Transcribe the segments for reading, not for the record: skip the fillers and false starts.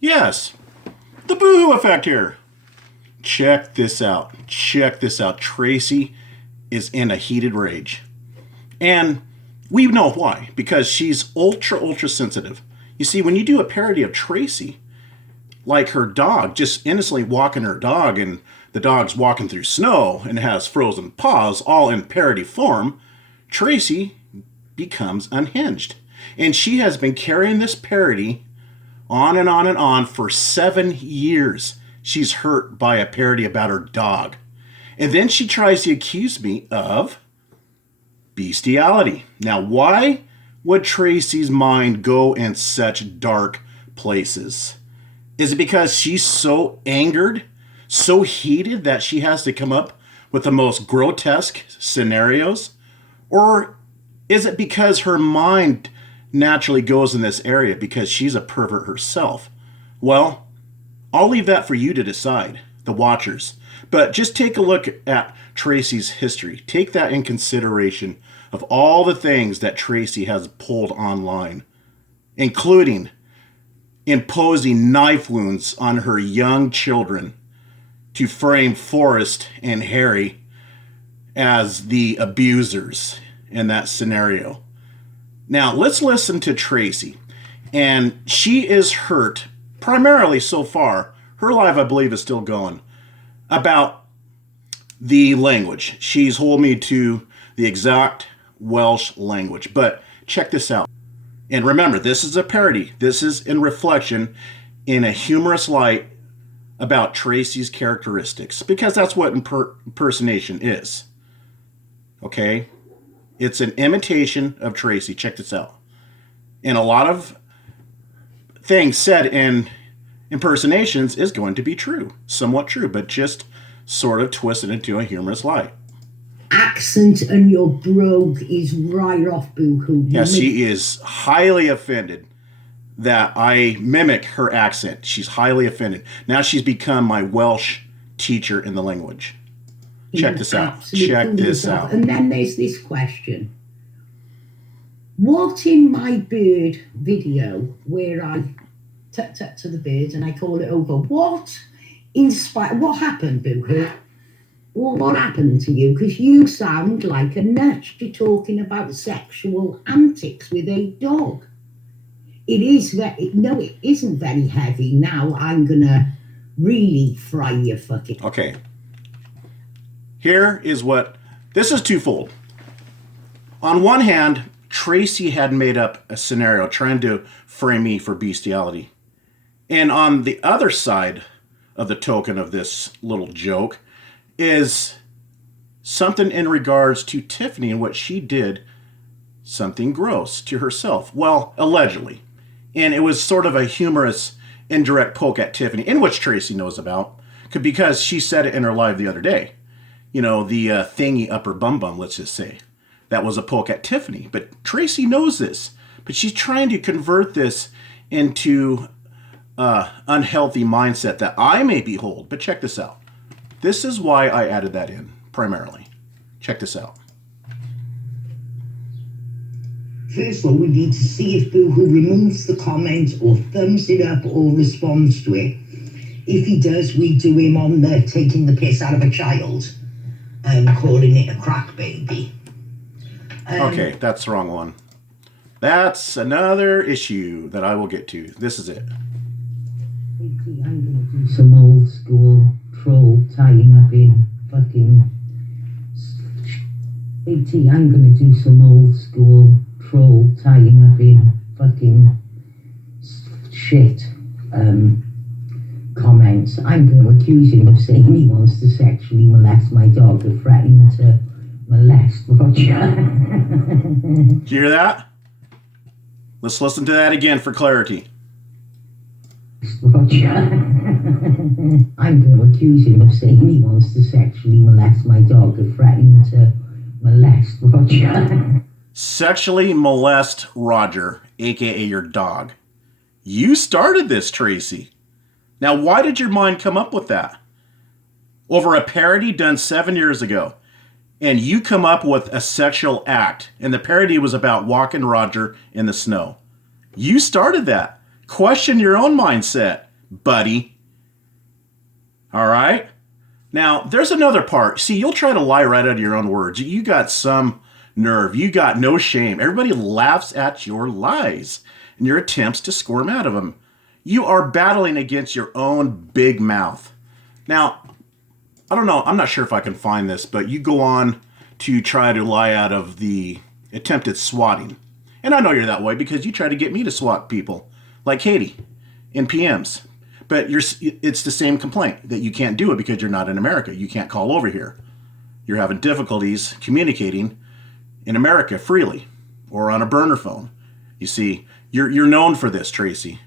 Yes, the boohoo effect here. Check this out. Check this out. Tracy is in a heated rage. And we know why. Because she's ultra sensitive. You see, when you do a parody of Tracy, like her dog, just innocently walking her dog, and the dog's walking through snow and has frozen paws, all in parody form, Tracy becomes unhinged. And she has been carrying this parody on and on and on for 7 years. She's hurt by a parody about her dog. And then she tries to accuse me of bestiality. Now, why would Tracy's mind go in such dark places? Is it because she's so angered, so heated that she has to come up with the most grotesque scenarios? Or is it because her mind naturally goes in this area because she's a pervert herself? Well, I'll leave that for you to decide, the watchers. But just take a look at Tracy's history. Take that in consideration of all the things that Tracy has pulled online, including imposing knife wounds on her young children to frame Forrest and Harry as the abusers in that scenario. Now, let's listen to Tracy. And she is hurt, primarily so far, her live, I believe, is still going, about the language. She's holding me to the exact Welsh language. But check this out. And remember, this is a parody. This is in reflection, in a humorous light, about Tracy's characteristics. Because that's what impersonation is. Okay? It's an imitation of Tracy. Check this out. And a lot of things said in impersonations is going to be true. Somewhat true, but just sort of twisted into a humorous light. Accent and your brogue is right off, boo-hoo. Yes, she is highly offended that I mimic her accent. She's highly offended. Now she's become my Welsh teacher in the language. Check this out. Check this out. And then there's this question. What in my bird video, where I tut to the bird and I call it over, what happened, boo-hoo? What happened to you? Because you sound like a nut. You're talking about sexual antics with a dog. It isn't very heavy. Now I'm going to really fry your fucking... Okay. Here is this is twofold. On one hand, Tracy had made up a scenario trying to frame me for bestiality. And on the other side of the token of this little joke is something in regards to Tiffany and what she did, something gross to herself. Well, allegedly. And it was sort of a humorous, indirect poke at Tiffany, in which Tracy knows about, because she said it in her live the other day. You know, the thingy upper bum, let's just say. That was a poke at Tiffany. But Tracy knows this. But she's trying to convert this into unhealthy mindset that I may behold. But check this out. This is why I added that in, primarily. Check this out. First of all, we need to see if Boohoo removes the comment or thumbs it up or responds to it. If he does, we do him on the taking the piss out of a child and calling it a crack baby. Okay, that's the wrong one. That's another issue that I will get to. This is it. I'm going to do some old school troll tying up in fucking... AT, I'm going to do some old school troll tying up in fucking shit comments. I'm going to accuse him of saying he wants to sexually molest my dog and threatening to molest Roger. Did you hear that? Let's listen to that again for clarity. Roger. I'm going to accuse him of saying he wants to sexually molest my dog and threatening to molest Roger. Sexually molest Roger, aka your dog. You started this, Tracy. Now, why did your mind come up with that? Over a parody done 7 years ago. And you come up with a sexual act. And the parody was about walking Roger in the snow. You started that. Question your own mindset. buddy. All right? Now, there's another part. See, you'll try to lie right out of your own words. You got some nerve. You got no shame. Everybody laughs at your lies and your attempts to squirm out of them. You are battling against your own big mouth. Now, I don't know. I'm not sure if I can find this, but you go on to try to lie out of the attempted swatting. And I know you're that way because you try to get me to swat people like Katie in PMs. But it's the same complaint that you can't do it because you're not in America. You can't call over here. You're having difficulties communicating in America freely or on a burner phone. You see, you're known for this, Tracy.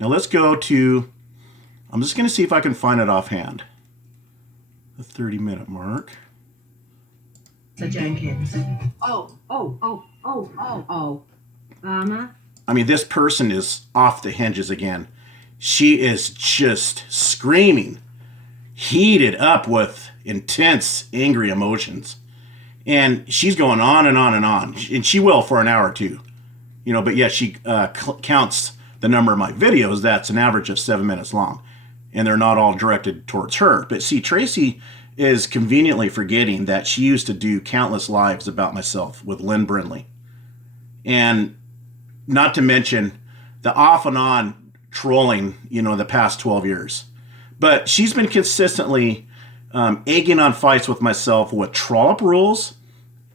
Now let's go to, I'm just going to see if I can find it offhand. The 30-minute mark. So Jenkins. I mean, this person is off the hinges again. She is just screaming, heated up with intense, angry emotions. And she's going on and on and on. And she will for an hour or two. You know, but yeah, she counts the number of my videos. That's an average of 7 minutes long. And they're not all directed towards her. But see, Tracy is conveniently forgetting that she used to do countless lives about myself with Lynn Brindley. And not to mention the off and on trolling, you know, the past 12 years. But she's been consistently egging on fights with myself with troll up rules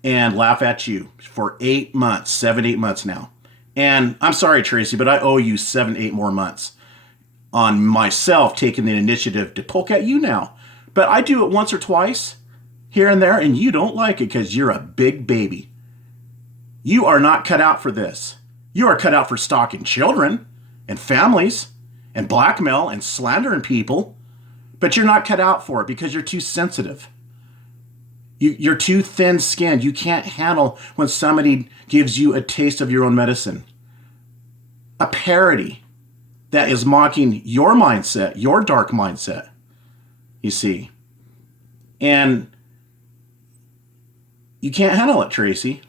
and laugh at you for 8 months, 7-8 months now. And I'm sorry, Tracy, but I owe you 7-8 more months on myself taking the initiative to poke at you now. But I do it once or twice here and there, and you don't like it because you're a big baby. You are not cut out for this. You are cut out for stalking children and families and blackmail and slandering people, but you're not cut out for it because you're too sensitive. You're too thin-skinned. You can't handle when somebody gives you a taste of your own medicine. A parody that is mocking your mindset, your dark mindset, you see. And you can't handle it, Tracy.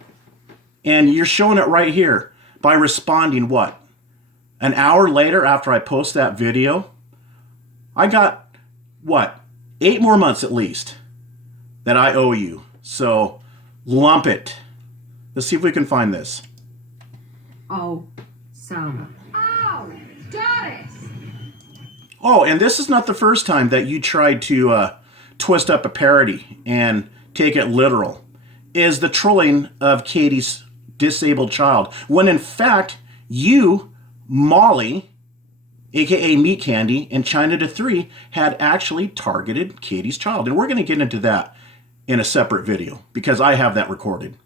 And you're showing it right here by responding what? An hour later after I post that video, I got, what, 8 more months at least that I owe you. So lump it. Let's see if we can find this. Oh, got it. Oh, and this is not the first time that you tried to twist up a parody and take it literal. Is the trolling of Katie's disabled child, when in fact you, Molly, aka Meat Candy, and China to 3 had actually targeted Katie's child. And we're going to get into that in a separate video because I have that recorded.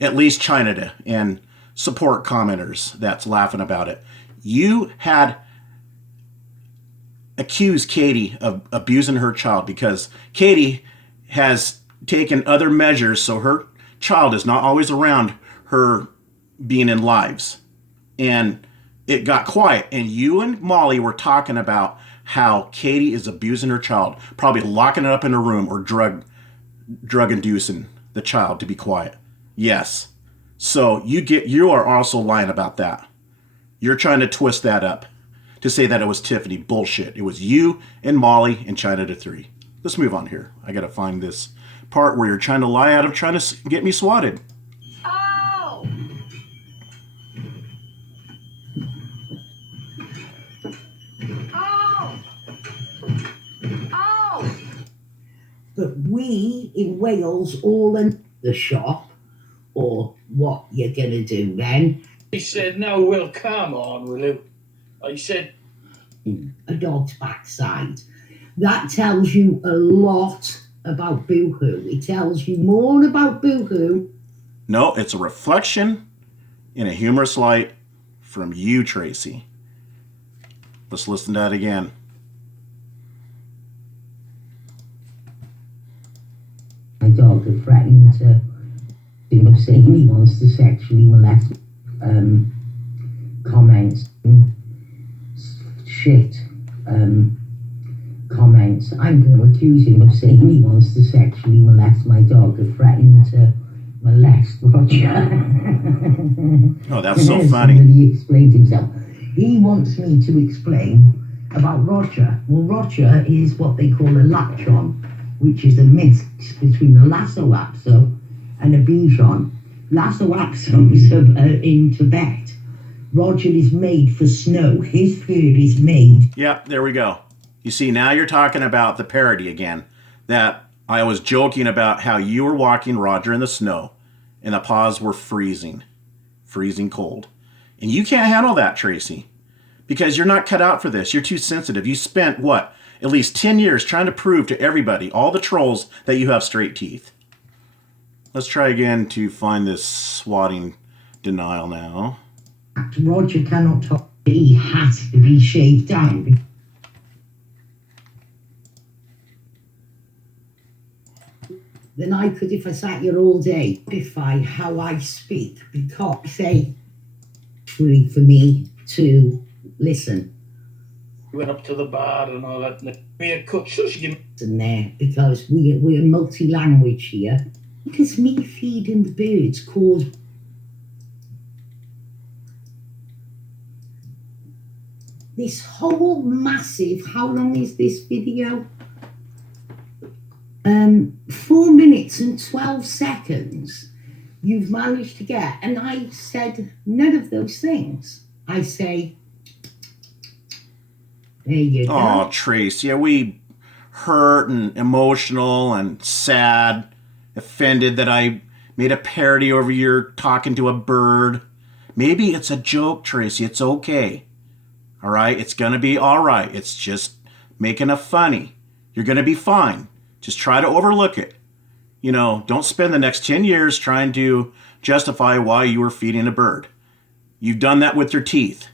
At least China to and support commenters that's laughing about it. You had accused Katie of abusing her child because Katie has taken other measures so her child is not always around her being in lives. And it got quiet, and you and Molly were talking about how Katie is abusing her child, probably locking it up in a room or drug inducing the child to be quiet. Yes. So you are also lying about that. You're trying to twist that up to say that it was Tiffany. Bullshit. It was you and Molly and China to 3. Let's move on here. I got to find this part where you're trying to lie out of trying to get me swatted. Oh! Oh! Oh! But we in Wales all in the shop, or what you're going to do then? He said, no, Will, come on, will you? I said, A dog's backside. That tells you a lot about Boohoo. It tells you more about Boohoo. No, it's a reflection in a humorous light from you, Tracy. Let's listen to that again. My dog had threatened to do of saying he wants to sexually molest comments, comments. I'm going to accuse him of saying he wants to sexually molest my dog and threatening to molest Roger. Oh, that's so funny. He explained himself. He wants me to explain about Roger. Well, Roger is what they call a latchon, which is a mix between a lasso apso and a bichon. Lasso apsos are in Tibet. Roger is made for snow. His fur is made. Yep, there we go. You see, now you're talking about the parody again. That I was joking about how you were walking Roger in the snow and the paws were freezing cold. And you can't handle that, Tracy, because you're not cut out for this. You're too sensitive. You spent, what, at least 10 years trying to prove to everybody, all the trolls, that you have straight teeth. Let's try again to find this swatting denial now. Roger cannot talk. He has to be shaved down. Then I could, if I sat here all day, modify how I speak, because say free for me to listen. You went up to the bar and all that. And we had cut shush. In there, because we're multi-language here. Because me feeding the birds caused this whole massive, how long is this video? 4 minutes and 12 seconds you've managed to get. And I said none of those things. I say, there you go. Oh, Trace, yeah, we hurt and emotional and sad, offended that I made a parody over your talking to a bird. Maybe it's a joke, Tracy. It's okay. All right? It's going to be all right. It's just making a funny. You're going to be fine. Just try to overlook it. You know, don't spend the next 10 years trying to justify why you were feeding a bird. You've done that with your teeth.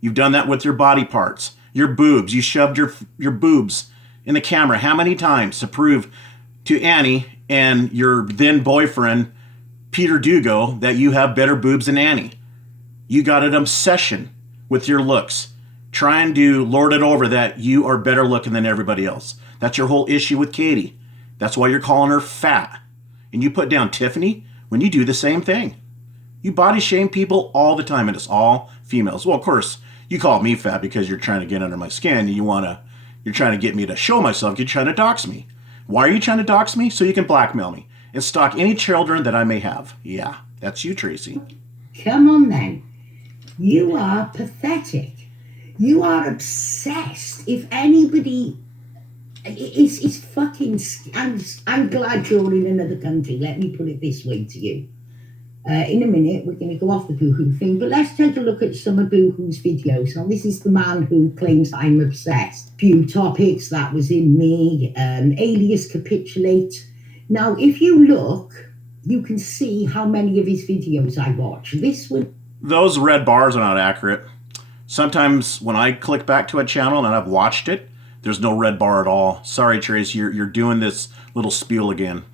You've done that with your body parts. Your boobs. You shoved your boobs in the camera how many times to prove to Annie and your then boyfriend, Peter Dugo, that you have better boobs than Annie. You got an obsession with your looks, trying to lord it over that you are better looking than everybody else. That's your whole issue with Katie. That's why you're calling her fat. And you put down Tiffany when you do the same thing. You body shame people all the time, and it's all females. Well, of course, you call me fat because you're trying to get under my skin. You're trying to get me to show myself. You're trying to dox me. Why are you trying to dox me? So you can blackmail me and stalk any children that I may have. Yeah, that's you, Tracy. Come on then. You are pathetic. You are obsessed. If anybody... It's fucking... I'm glad you're in another country. Let me put it this way to you. In a minute, we're going to go off the Boohoo thing, but let's take a look at some of Boohoo's videos. Now, this is the man who claims I'm obsessed. Few topics that was in me. Alias capitulate. Now, if you look, you can see how many of his videos I watch. This one... Those red bars are not accurate. Sometimes when I click back to a channel and I've watched it, there's no red bar at all. Sorry, Trace, you're doing this little spiel again.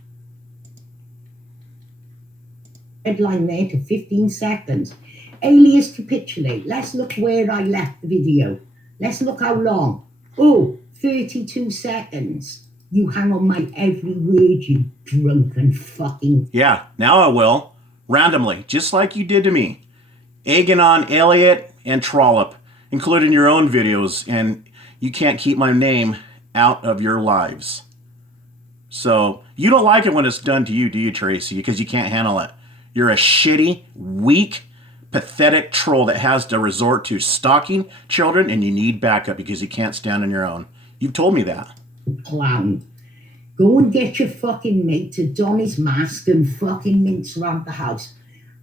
Headline there to 15 seconds. Alias capitulate. Let's look where I left the video. Let's look how long. Oh, 32 seconds. You hang on my every word, you drunken fucking... Yeah, now I will. Randomly, just like you did to me. Egging on Elliot and Trollop, including your own videos, and you can't keep my name out of your lives. So, you don't like it when it's done to you, do you, Tracy? Because you can't handle it. You're a shitty, weak, pathetic troll that has to resort to stalking children, and you need backup because you can't stand on your own. You've told me that. Clown. Go and get your fucking mate to don his mask and fucking mince around the house.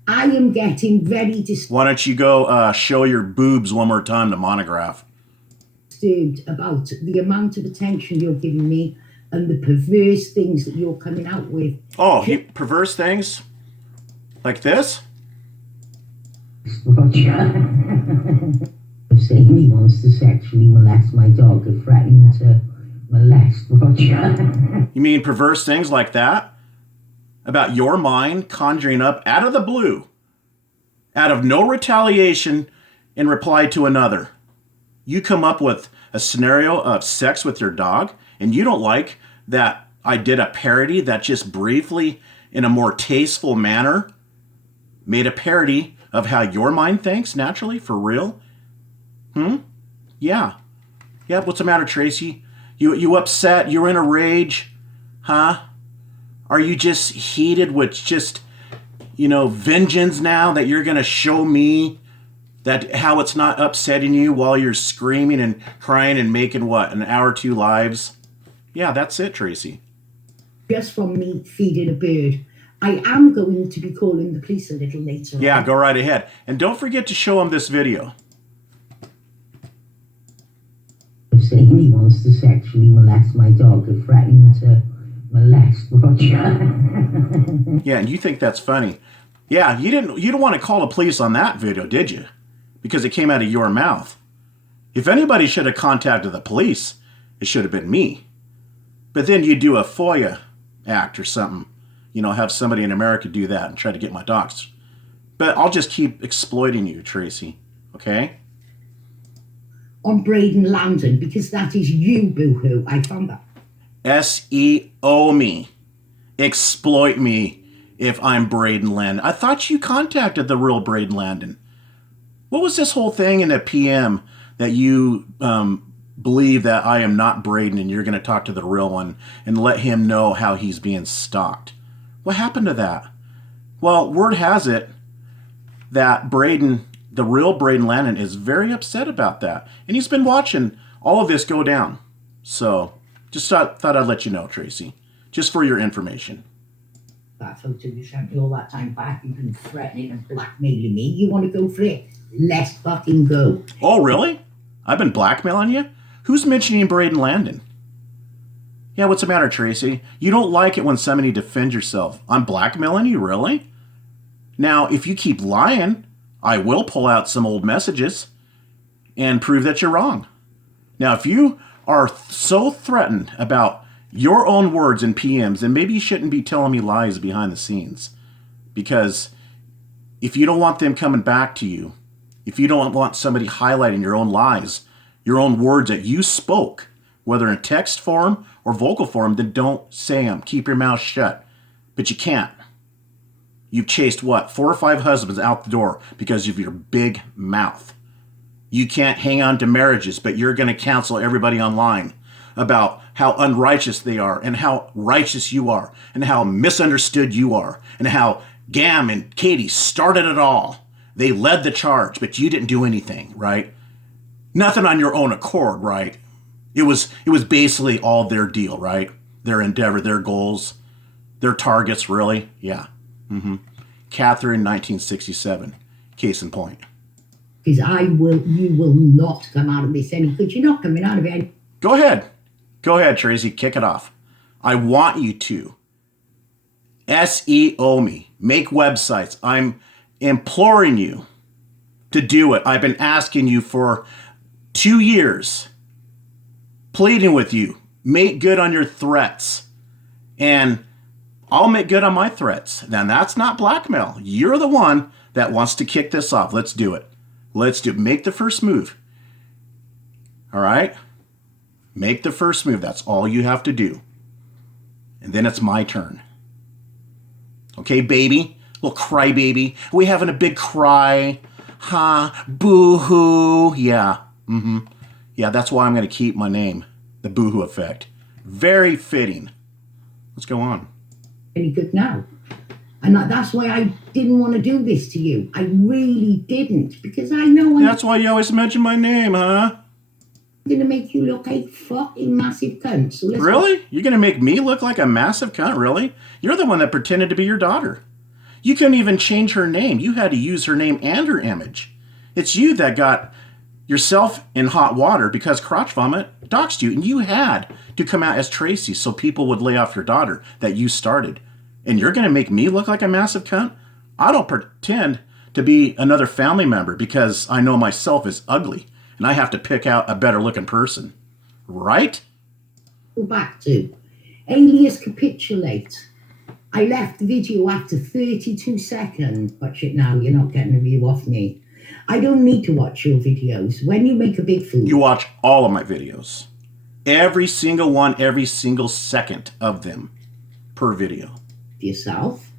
I am getting very Why don't you go show your boobs one more time to Monograph? disturbed about the amount of attention you're giving me and the perverse things that you're coming out with. Oh, perverse things? Like this? Roger. Saying he wants to sexually molest my dog and threatening to molest Roger. You mean perverse things like that? About your mind conjuring up out of the blue, out of no retaliation in reply to another. You come up with a scenario of sex with your dog, and you don't like that I did a parody that just briefly, in a more tasteful manner, made a parody of how your mind thinks naturally, for real? Yeah. Yeah, what's the matter, Tracy? You upset? You're in a rage? Huh? Are you just heated with just, vengeance now that you're going to show me that how it's not upsetting you while you're screaming and crying and making what, an hour or two lives? Yeah, that's it, Tracy. Just from me feeding a bird. I am going to be calling the police a little later on. Yeah, go right ahead. And don't forget to show them this video. Saying he wants to sexually molest my dog and threatening to molest Roger. Yeah, and you think that's funny. Yeah, you don't want to call the police on that video, did you? Because it came out of your mouth. If anybody should have contacted the police, it should have been me. But then you do a FOIA act or something. Have somebody in America do that and try to get my docs. But I'll just keep exploiting you, Tracy. Okay? On Braden Landon, because that is you, boo-hoo. I found that. SEO me. Exploit me if I'm Braden Landon. I thought you contacted the real Braden Landon. What was this whole thing in the PM that you believe that I am not Braden and you're going to talk to the real one and let him know how he's being stalked? What happened to that? Well, word has it that Braden, the real Braden Landon, is very upset about that. And he's been watching all of this go down. So just thought I'd let you know, Tracy. Just for your information. That photo you sent me all that time back, you've been threatening and blackmailing me. You want to go for it? Let's fucking go. Oh, really? I've been blackmailing you? Who's mentioning Braden Landon? Yeah, what's the matter, Tracy? You don't like it when somebody defends yourself. I'm blackmailing you, really? Now, if you keep lying, I will pull out some old messages and prove that you're wrong. Now, if you are so threatened about your own words in PMs, then maybe you shouldn't be telling me lies behind the scenes. Because if you don't want them coming back to you, if you don't want somebody highlighting your own lies, your own words that you spoke, whether in text form or vocal form, then don't say them. Keep your mouth shut. But you can't. You've chased, 4 or 5 husbands out the door because of your big mouth. You can't hang on to marriages, but you're going to counsel everybody online about how unrighteous they are and how righteous you are and how misunderstood you are and how Gam and Katie started it all. They led the charge, but you didn't do anything, right? Nothing on your own accord, right? It was basically all their deal, right? Their endeavor, their goals, their targets, really? Yeah. Catherine, 1967. Case in point. Because you will not come out of this any good. You're not coming out of it. Go ahead. Go ahead, Tracy. Kick it off. I want you to. SEO me. Make websites. I'm imploring you to do it. I've been asking you for 2 years. Pleading with you. Make good on your threats. And I'll make good on my threats. Then that's not blackmail. You're the one that wants to kick this off. Let's do it. Let's do it. Make the first move. All right? Make the first move. That's all you have to do. And then it's my turn. Okay, baby? Little cry baby. We having a big cry. Huh? Boo-hoo. Yeah. Yeah, that's why I'm going to keep my name. The Boo-hoo Effect. Very fitting. Let's go on. Any good now. And that's why I didn't want to do this to you. I really didn't. Because I know That's why you always mention my name, huh? I'm going to make you look like a fucking massive cunt. So Really? You're going to make me look like a massive cunt, really? You're the one that pretended to be your daughter. You couldn't even change her name. You had to use her name and her image. It's you that got yourself in hot water because Crotch Vomit doxed you, and you had to come out as Tracy so people would lay off your daughter that you started. And you're going to make me look like a massive cunt? I don't pretend to be another family member because I know myself is ugly, and I have to pick out a better looking person. Right? Go back to Alias Capitulate. I left the video after 32 seconds. Watch it now. You're not getting a view off me. I don't need to watch your videos. When you make a big fool. You watch all of my videos. Every single one, every single second of them per video. Yourself.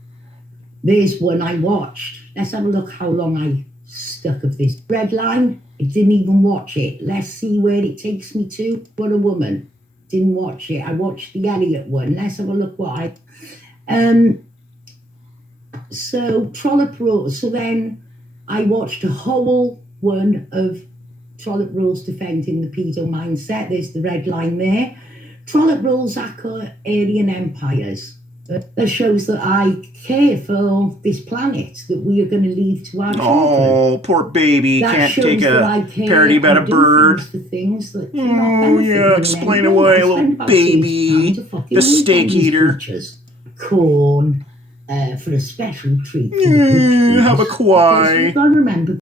There's one I watched. Let's have a look how long I stuck of this red line. I didn't even watch it. Let's see where it takes me to. What a woman. Didn't watch it. I watched the Elliot one. Let's have a look what so Trollope Rules. So then I watched a whole one of Trollope Rules defending the pedo mindset. There's the red line there. Trollope Rules Aryan Empires. That shows that I care for this planet that we are going to leave to our children. Oh, poor baby. That Can't shows take that I a care parody about a and do bird. things for things that do not Oh, benefit yeah, me in explain any way. away, I little spend about baby. £30 to fucking The week steak on these eater. creatures. Corn for a special treat for the Have a creatures. kwai. Because you've got to remember,